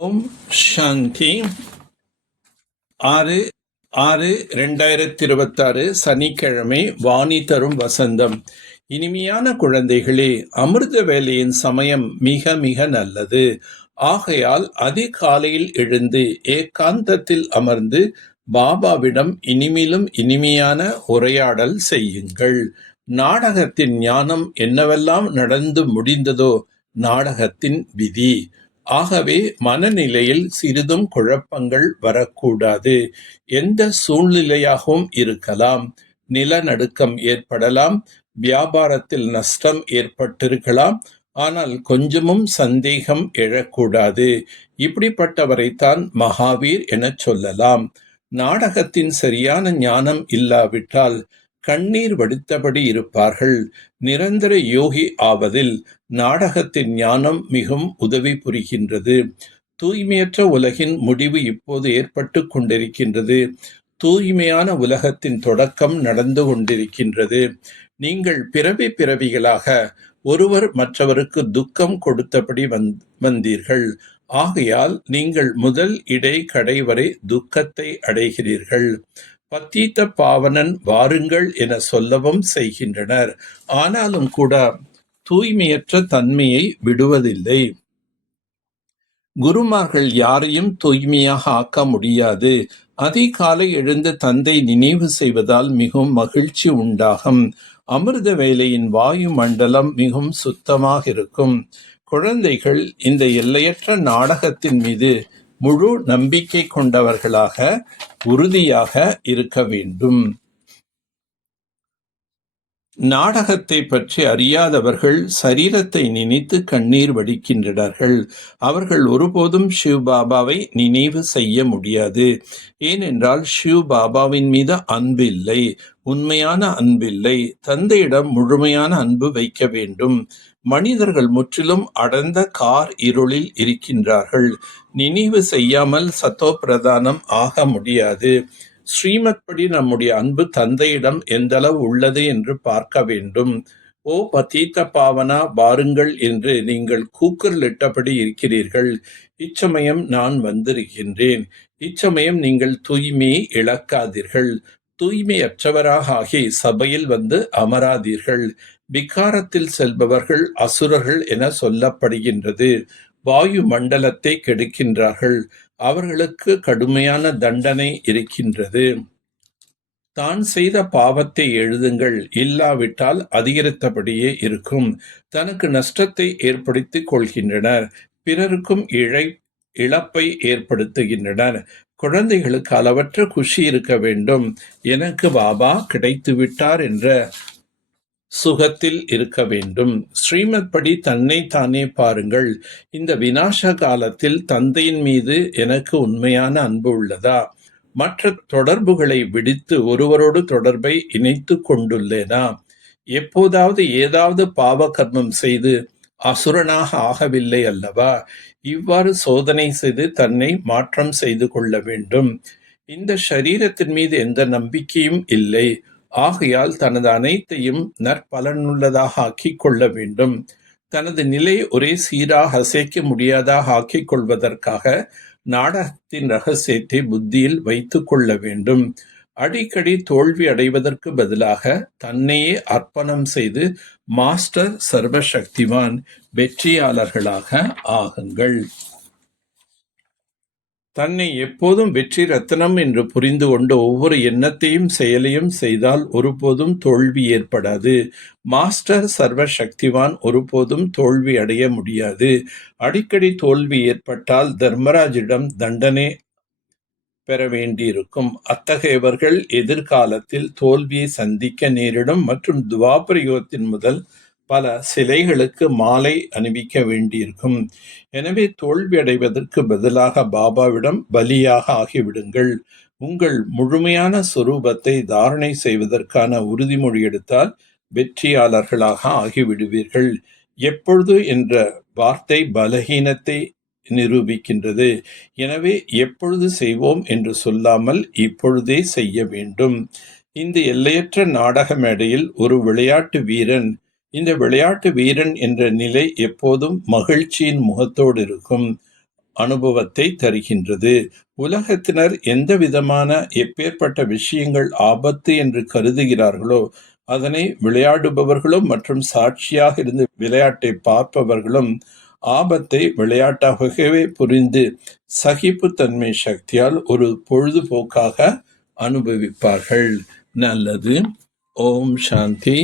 ஓம் சாந்தி. 6/6/2026 சனிக்கிழமை. வாணி தரும் வசந்தம். இனிமையான குழந்தைகளே, அமிர்த வேலையின் சமயம் மிக மிக நல்லது. ஆகையால் அதிகாலையில் எழுந்து ஏகாந்தத்தில் அமர்ந்து பாபாவிடம் இனிமையிலும் இனிமையான உரையாடல் செய்யுங்கள். நாடகத்தின் ஞானம் என்னவெல்லாம் நடந்து முடிந்ததோ நாடகத்தின் விதி. ஆகவே மனநிலையில் சிறிதும் குழப்பங்கள் வரக்கூடாது. எந்த சூழ்நிலையாகவும் இருக்கலாம். நிலநடுக்கம் ஏற்படலாம், வியாபாரத்தில் நஷ்டம் ஏற்பட்டிருக்கலாம். ஆனால் கொஞ்சமும் சந்தேகம் எழக்கூடாது. இப்படிப்பட்டவரைத்தான் மகாவீர் எனச் சொல்லலாம். நாடகத்தின் சரியான ஞானம் இல்லாவிட்டால் கண்ணீர் வடித்தபடி இருப்பார்கள். நிரந்தர யோகி ஆவதில் நாடகத்தின் ஞானம் மிகவும் உதவி புரிகின்றது. தூய்மையற்ற உலகின் முடிவு இப்போது ஏற்பட்டு கொண்டிருக்கின்றது. தூய்மையான உலகத்தின் தொடக்கம் நடந்து கொண்டிருக்கின்றது. நீங்கள் பிறவி பிறவிகளாக ஒருவர் மற்றவருக்கு துக்கம் கொடுத்தபடி வந்தீர்கள். ஆகையால் நீங்கள் முதல் இடை கடை வரை துக்கத்தை அடைகிறீர்கள். பத்தீத்த பாவனன் வாருங்கள் என சொல்லவும் செய்கின்றனர். ஆனாலும் கூட தூய்மையற்ற தன்மையை விடுவதில்லை. குருமார்கள் யாரையும் தூய்மையாக ஆக்க முடியாது. அதிகாலை எழுந்து தந்தை நினைவு செய்வதால் மிகவும் மகிழ்ச்சி உண்டாகும். அமிர்த வேளையின் வாயு மண்டலம் மிகவும் சுத்தமாக இருக்கும். குழந்தைகள் இந்த எல்லையற்ற நாடகத்தின் மீது முழு நம்பிக்கை கொண்டவர்களாக உறுதியாக இருக்க வேண்டும். நாடகத்தை பற்றி அறியாதவர்கள் சரீரத்தை நினைத்து கண்ணீர் வடிக்கின்றனர். அவர்கள் ஒருபோதும் சிவ் பாபாவை நினைவு செய்ய முடியாது. ஏனென்றால் சிவ் பாபாவின் மீது அன்பு இல்லை, உண்மையான அன்பில்லை. தந்தையிடம் முழுமையான அன்பு வைக்க வேண்டும். மனிதர்கள் முற்றிலும் அடர்ந்த கார் இருளில் இருக்கின்றார்கள். நினைவு செய்யாமல் சத்தோ பிரதானம் ஆக முடியாது. ஸ்ரீமத் படி நம்முடைய அன்பு தந்தையிடம் எந்தளவு உள்ளது என்று பார்க்க வேண்டும். ஓ பதீத்த பாவனா வாருங்கள் என்று நீங்கள் கூக்குரலிட்டபடி இருக்கிறீர்கள். இச்சமயம் நான் வந்திருக்கின்றேன். இச்சமயம் நீங்கள் தூய்மையை இழக்காதீர்கள். தூய்மையற்றவராக ஆகி சபையில் வந்து அமராதீர்கள். விகாரத்தில் செல்பவர்கள் அசுரர்கள் என சொல்லப்படுகின்றது. வாயு மண்டலத்தை கெடுக்கின்றார்கள். அவர்களுக்கு கடுமையான தண்டனை இருக்கின்றது. தான் செய்த பாவத்தை எழுதுங்கள், இல்லாவிட்டால் அதிகரித்தபடியே இருக்கும். தனக்கு நஷ்டத்தை ஏற்படுத்திக் கொள்கின்றனர். பிறருக்கும் இழப்பை ஏற்படுத்துகின்றனர். குழந்தைகளுக்கு அளவற்ற குஷி இருக்க வேண்டும். எனக்கு பாபா கிடைத்து விட்டார் என்ற சுகத்தில் இருக்க வேண்டும். ஸ்ரீமத் படி தன்னை தானே பாருங்கள். இந்த விநாச காலத்தில் தந்தையின் மீது எனக்கு உண்மையான அன்பு உள்ளதா? மற்ற தொடர்புகளை விடுத்து ஒருவரோடு தொடர்பை இணைத்து கொண்டுள்ளேனா? எப்போதாவது ஏதாவது பாவ கர்மம் செய்து அசுரனாக ஆகவில்லை அல்லவா? இவ்வாறு சோதனை செய்து தன்னை மாற்றம் செய்து கொள்ள வேண்டும். இந்த சரீரத்தின் மீது எந்த நம்பிக்கையும் இல்லை. ஆகையால் தனது அனைத்தையும் நற்பலனுள்ளதாக ஆக்கிக் கொள்ள வேண்டும். தனது நிலை ஒரே சீராக அசைக்க முடியாதாக ஆக்கிக் கொள்வதற்காக நாடகத்தின் ரகசியத்தை புத்தியில் வைத்து கொள்ள வேண்டும். அடிக்கடி தோல்வி அடைவதற்கு பதிலாக தன்னையே அர்ப்பணம் செய்து மாஸ்டர் சர்வசக்திவான் வெற்றியாளர்களாக ஆகுங்கள். தன்னை எப்போதும் வெற்றி ரத்னம் என்று புரிந்து கொண்டு ஒவ்வொரு எண்ணத்தையும் செயலையும் செய்தால் ஒருபோதும் தோல்வி ஏற்படாது. மாஸ்டர் சர்வசக்திவான் ஒருபோதும் தோல்வி அடைய முடியாது. அடிக்கடி தோல்வி ஏற்பட்டால் தர்மராஜிடம் தண்டனை பெற வேண்டியிருக்கும். அத்தகையவர்கள் எதிர்காலத்தில் தோல்வியை சந்திக்க நேரிடும். மற்றும் துவாபர யுகத்தின் முதல் பல சிலைகளுக்கு மாலை அணிவிக்க வேண்டியிருக்கும். எனவே தோல்வி அடைவதற்கு பதிலாக பாபாவிடம் பலியாக ஆகிவிடுங்கள். உங்கள் முழுமையான சொரூபத்தை தாரணை செய்வதற்கான உறுதிமொழி எடுத்தால் வெற்றியாளர்களாக ஆகிவிடுவீர்கள். எப்பொழுது என்ற வார்த்தை பலகீனத்தை நிரூபிக்கின்றது. எனவே எப்பொழுது செய்வோம் என்று சொல்லாமல் இப்பொழுதே செய்ய வேண்டும். இந்த எல்லையற்ற நாடக மேடையில் ஒரு விளையாட்டு வீரன், இந்த விளையாட்டு வீரன் என்ற நிலை எப்போதும் மகிழ்ச்சியின் முகத்தோடு இருக்கும். அனுபவத்தை தருகின்றது. உலகத்தினர் எந்த விதமான எப்பேற்பட்ட விஷயங்கள் ஆபத்து என்று கருதுகிறார்களோ அதனை விளையாடுபவர்களும் மற்றும் சாட்சியாக இருந்து விளையாட்டை பார்ப்பவர்களும் ஆபத்தை விளையாட்டாகவே புரிந்து சகிப்புத்தன்மை சக்தியால் ஒரு பொழுதுபோக்காக அனுபவிப்பார்கள். நல்லது. ஓம் சாந்தி,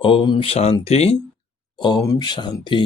ஓம் சாந்தி, ஓம் சாந்தி.